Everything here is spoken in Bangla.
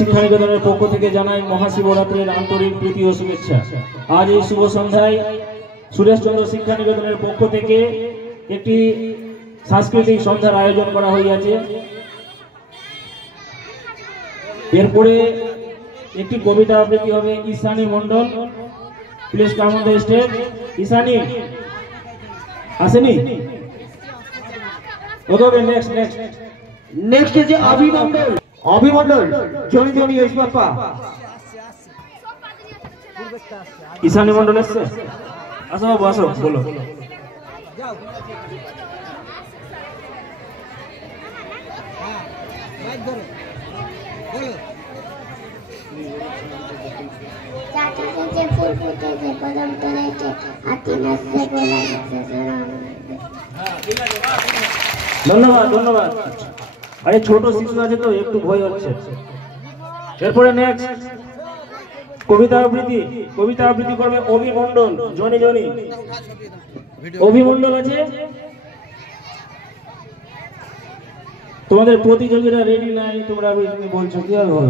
শিক্ষা নিকেতনের পক্ষ থেকে জানাই মহাশিবরাত্রির আন্তরিক প্রীতি ও শুভেচ্ছা। আজ এই শুভ সন্ধ্যায় সুরেশচন্দ্র শিক্ষা নিকেতনের পক্ষ থেকে একটি সাংস্কৃতিক সন্ধ্যার আয়োজন করা হইয়াছে। এরপরে একটি কবিতা আবৃত্তি হবে। Ishani Mondal, please come on the stage. Ishani আসেনি? ওকে, নেক্সট যে Abhimondal, Abhimondal Johnny Johnny yes Bappa. Ishani Mondal এসছে? আসো বাবু, আসো, বলো। ধন্যবাদ ধন্যবাদ। আরে ছোট শিশু আছে তো একটু ভয় হচ্ছে। এরপরে নেক্সট কবিতা আবৃত্তি করবে অভিমন্ডল, জনি জনি। অভিমন্ডল আছে? তোমাদের প্রতিযোগীরা রেডি নাই, তোমরা বলছো কি হবে?